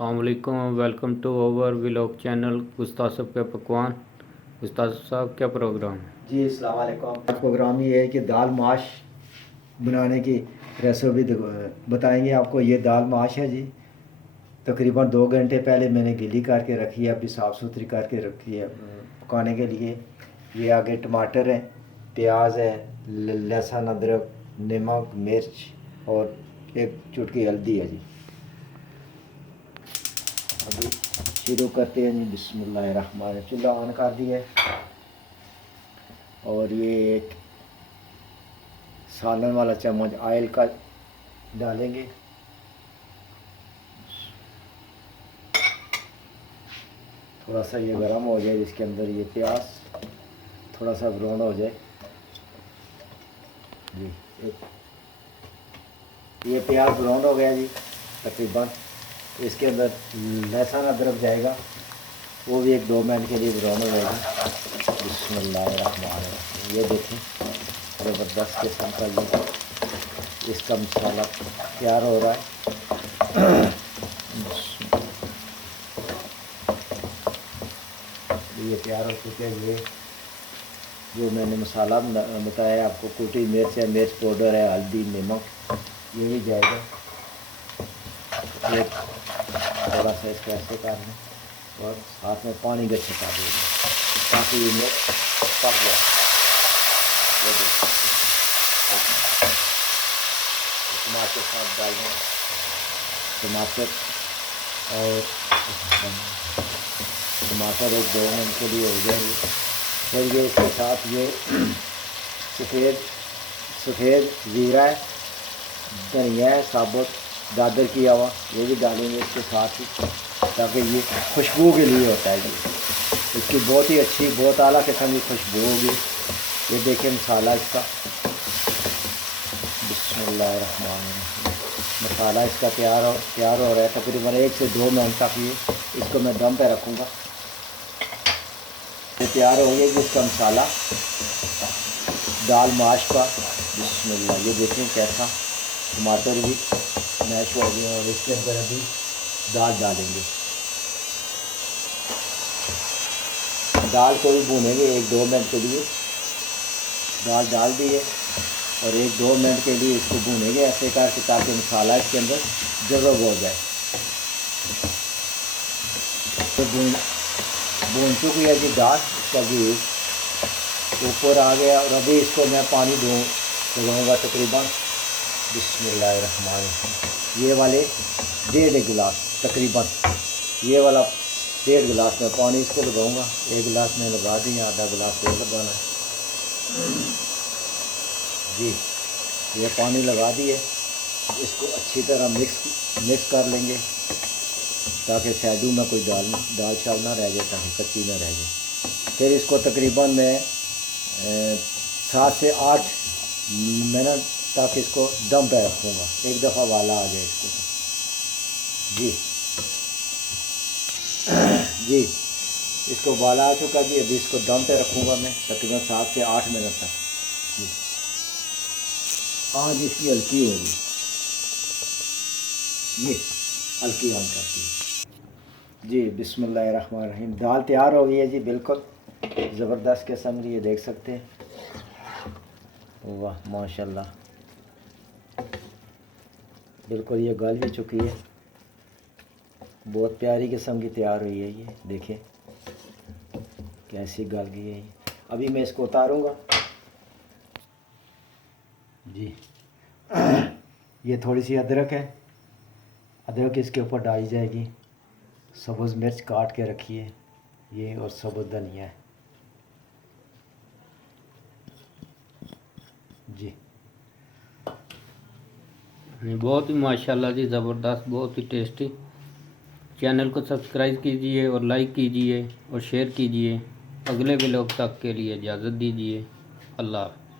अस्सलामुअलैकुम, welcome to over vlog channel. उस्ताद साहब के पकवान। उस्ताद साहब क्या प्रोग्राम है? जी अस्सलाम वालेकुम। प्रोग्राम ये है कि दाल माश बनाने की रेसिपी बताएंगे आपको। ये दाल माश है जी, तकरीबन 2 घंटे पहले मैंने गीली करके रखी है, अभी साफ़ सुथरी करके रखी है पकाने के लिए। ये आगे टमाटर है, प्याज है, लहसुन, अदरक, नमक, मिर्च और एक चुटकी हल्दी है जी। अभी शुरू करते हैं जी। बिस्मिल्लाहिर्रहमानिर्रहीम। चूल्हा ऑन कर दिया है और ये एक सालन वाला चम्मच ऑयल का डालेंगे। थोड़ा सा ये गर्म हो जाए, इसके अंदर ये प्याज थोड़ा सा ब्राउन हो जाए जी। ये प्याज ब्राउन हो गया जी तकरीबन। इसके अंदर लहसुन अदरक जाएगा, वो भी 1-2 मिनट के लिए ब्राउन हो जाएगा। बिस्मिल्लाहिर्रहमानिर्रहीम। ये देखें ज़बरदस्त किस्म का ये इसका मसाला तैयार हो रहा है। ये तैयार हो चुके हैं। ये जो मैंने मसाला बताया आपको, कुटी मिर्च है, मिर्च पाउडर है, हल्दी, नमक, ये भी जाएगा। एक थोड़ा सा इसको ऐसे कर लें और साथ में पानी का छिटा देंगे ताकि ये मिर्च पक जाए। ये देखिए टमाटर साथ डालें, टमाटर और टमाटर 1-2 मिनट के लिए हो जाएंगे। फिर ये इसके साथ ये सफ़ेद ज़ीरा है, धनिया है साबुत, दादर किया हुआ, ये भी डालेंगे इसके साथ ही, ताकि ये खुशबू के लिए होता है जी। इसकी बहुत ही अच्छी, बहुत आला किस्म की खुशबू होगी। ये देखें मसाला इसका। बिस्मिल्लाहिर्रहमानिर्रहीम। मसाला इसका तैयार हो रहा है। तकरीबन 1 से 2 मिनट तक ये इसको मैं दम पे रखूँगा। ये तैयार हो गया जी इसका मसाला दाल माश का। बिस्मिल्लाह। ये देखें कैसा टमाटर भी मैश हो गए और इसके अंदर अभी दाल डालेंगे। दाल को भी भूनेंगे 1-2 मिनट के लिए। दाल डाल दिए और 1-2 मिनट के लिए इसको भूनेंगे ऐसे करके, ताकि मसाला इसके अंदर जज़ब हो जाए। तो भून चुकी है जी दाल, इसका भी ऊपर आ गया और अभी इसको मैं पानी लगाऊंगा तकरीबन। बिस्मिल्लाहिर्रहमानिर्रहीम। ये वाले 1.5 गिलास तकरीबन, ये वाला 1.5 गिलास में पानी इसको लगाऊंगा। 1 गिलास में लगा दिया, आधा गिलास और लगाना है जी। ये पानी लगा दिए, इसको अच्छी तरह मिक्स कर लेंगे ताकि शैडू में कोई दाल शाल ना रह जाए, ताकि कच्ची ना रह जाए। फिर इसको तकरीबन मैं 7 से 8 मिनट तक इसको दम पे रखूँगा। एक दफ़ा वाला आ जाए इसको तो जी। जी इसको वाला आ चुका जी। अभी इसको दम पे रखूँगा मैं तकरीबन 7 से 8 मिनट तक जी। आँच इसकी हल्की होगी, ये हल्की आँच करती है जी। बिस्मिल्लाहिर्रहमानिर्रहीम। दाल तैयार हो गई है जी, बिल्कुल ज़बरदस्त किस्म की। ये देख सकते हैं, वाह माशाल्लाह, बिल्कुल ये गल भी चुकी है। बहुत प्यारी किस्म की तैयार हुई है। ये देखें कैसी गल गई है ये। अभी मैं इसको उतारूंगा जी। ये थोड़ी सी अदरक है, अदरक इसके ऊपर डाली जाएगी। सब्ज़ मिर्च काट के रखी है ये, और सब्ज़ धनिया है जी। बहुत ही माशाल्लाह जी, ज़बरदस्त, बहुत ही टेस्टी। चैनल को सब्सक्राइब कीजिए और लाइक कीजिए और शेयर कीजिए। अगले व्लॉग तक के लिए इजाज़त दीजिए। अल्लाह हाफ़िज़।